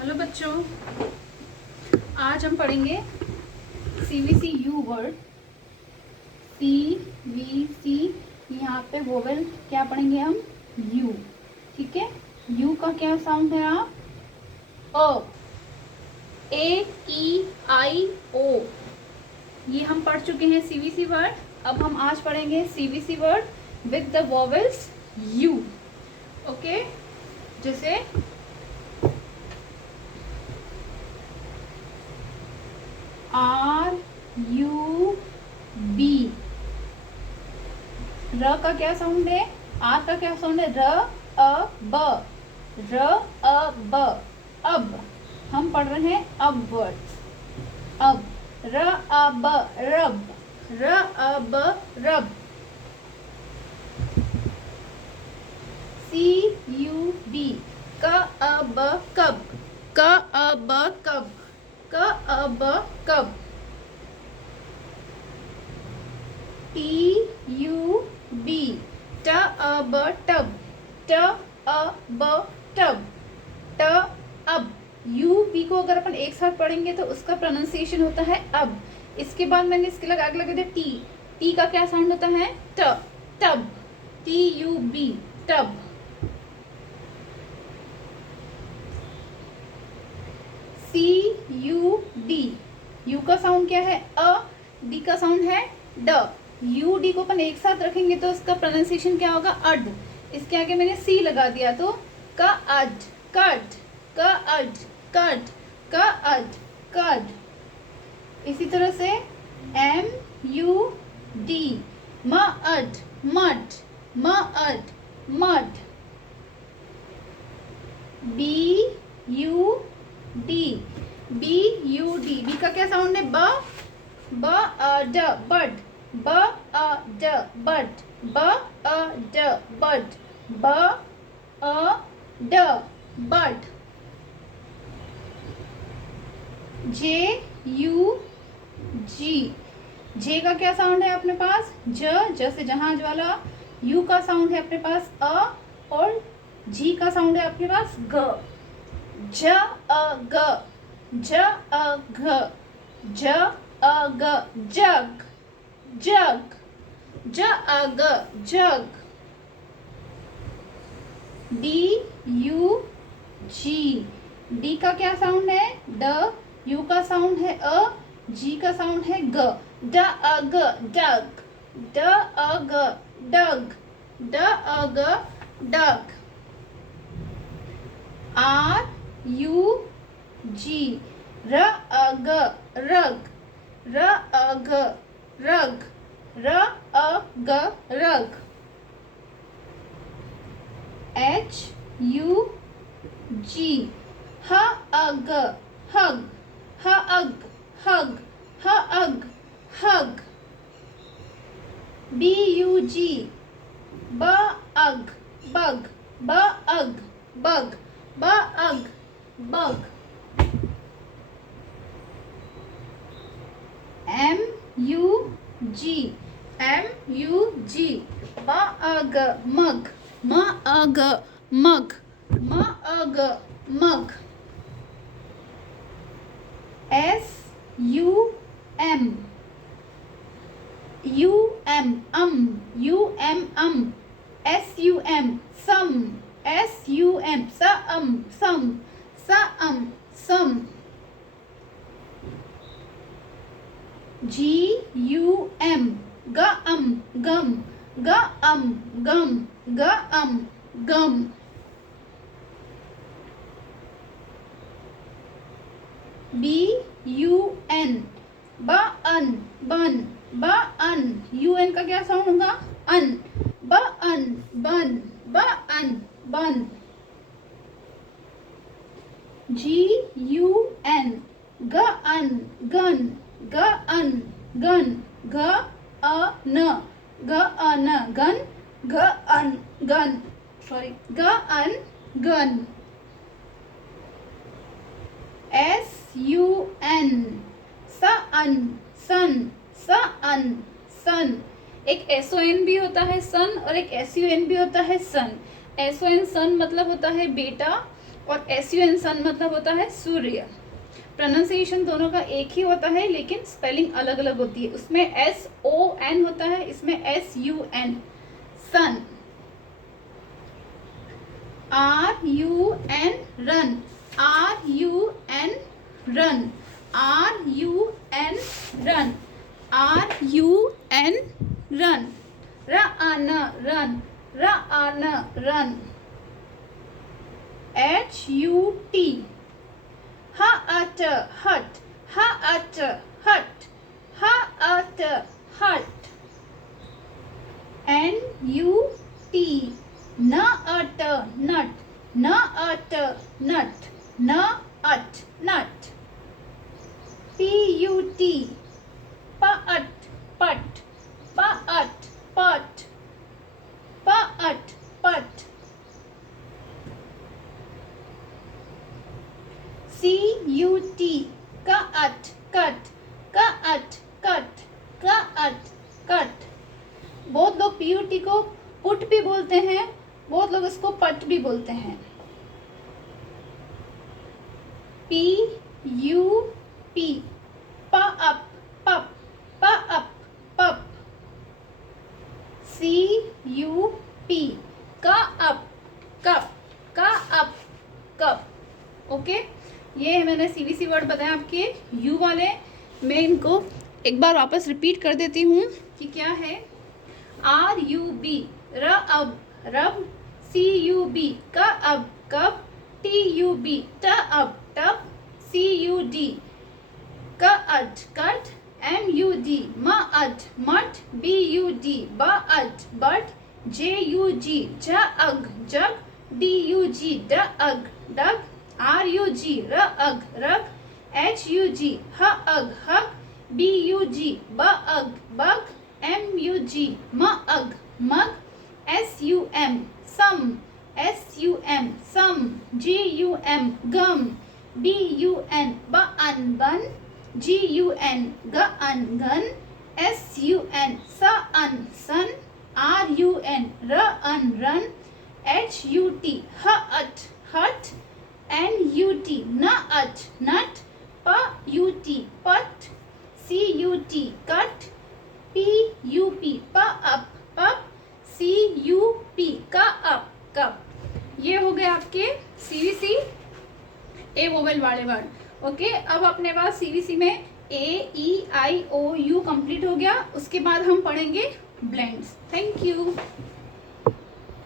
Hello बच्चों, आज हम पढ़ेंगे CVC यू वर्ड। CVC, यहाँ पे वोवेल क्या पढ़ेंगे हम? यू। ठीक है, यू का क्या साउंड है? आप अ, AEIO, ये हम पढ़ चुके हैं CVC वर्ड। अब हम आज पढ़ेंगे CVC word with the vowels you. Okay, जैसे RUB। र का क्या साउंड है? आर का क्या साउंड है? र अ ब, र अ ब। अब हम पढ़ रहे हैं अब वर्ड्स। अब र अ ब रब, र अ ब रब। CUB क अ ब कब, क अ ब कब, क अ ब कब। TUB ट अ ब टब, ट अ ब टब, ट अब। यू बी को अगर अपन एक साथ पढ़ेंगे तो उसका प्रोनाउंसिएशन होता है अब। इसके बाद मैंने इसके लगा आगे लगा दिया टी। टी का क्या साउंड होता है? ट, tub. TUB tub. CUD, you का साउंड क्या है? अ, डी का साउंड है ड। यू डी को अपन एक साथ रखेंगे तो उसका प्रोनाउंसिएशन क्या होगा? अड। इसके आगे मैंने सी लगा दिया तो का अड, कड, का अड, कड, का अड, कड। इसी तरह से MUD, म अड, मड, म अड, मड। BUD, BUD, बी का क्या साउंड है? ब, ब अ ड, बड, ब अ ड, बड, ब अ ड, बड, ब अ ड, बड। JUG, जे का क्या साउंड है अपने पास? ज, जैसे जहाज वाला। यू का साउंड है अपने पास अ, और जी का साउंड है अपने पास ग। ज अ ग, ज अ घ, ज अ ग, जग, जग, ज अ ग, जग। DUG, डी का क्या साउंड है? ड, यू का साउंड है अ, जी का साउंड है ग। ड अ ग, डग, ड अ ग, डग, ड अ ग, डग। RUG, र अ ग, रग, र अ ग, रग, र अ ग, रग। HUG, ह अ ग, हग, ह अग, हग, ह अग, हग। BUG, ब अग, बग, ब अग, बग, ब अग, बग। MUG, MUG, म अ ग, मग, म अ ग, मग, म अ ग, मग। SUM, UM, UM, SUM, sum, SUM, सम, सम। GUM, गम, गम, गम, गम। BUN, बन, बन, बन। UN का क्या साउंड होगा? अन, बन, बन, bun. GUN, gun, gun, gun, gun, gun, gun, sorry, gun. SUN, सन। एक SON भी होता है सन, और एक SUN भी होता है सन। SON सन मतलब होता है बेटा, और SUN सन मतलब होता है सूर्य। प्रोनाउंसिएशन दोनों का एक ही होता है लेकिन स्पेलिंग अलग अलग होती है। उसमें SON होता है, इसमें SUN सन। RUN run, RUN run, RUN run, RUN run, RAN run, RAN run, HUT HAT hut, HAT hut, HAT hut, NUT NUT nut, NUT nut, NUT nut, PUT PUT put, PUT put, PUT put, CUT cut cut, cut cut, cut cut। बहुत लोग PUT को put भी बोलते हैं, बहुत लोग इसको पट भी बोलते हैं। PUP PUP PUP PUP PUP, CUP CUP CUP CUP CUP। Okay, ये मैंने CVC वर्ड बताया आपके यू वाले। मैं इनको एक बार वापस रिपीट कर देती हूँ कि क्या है। RUB रब रब, CUB cub cub, TUB tub tub, CUD cud cud, MUD mud mud, BUD bud bud, JUG jug jug, DUG dug dug, RUG rug rug, HUG hug hug, BUG bug bug, MUG mug mug, SUM sum SUM sum, GUM gum, BUN bun bun, GUN gun gun, SUN sun sun, RUN run run, HUT hut hut, NUT nut nut, PUT put, CUT cut, PUP pup पप, CUP का up cup. ये हो गए आपके CVC ए vowel वाले word. Okay, अब अपने पास CVC में AEIOU कंप्लीट हो गया। उसके बाद हम पढ़ेंगे ब्लेंड्स। Thank you.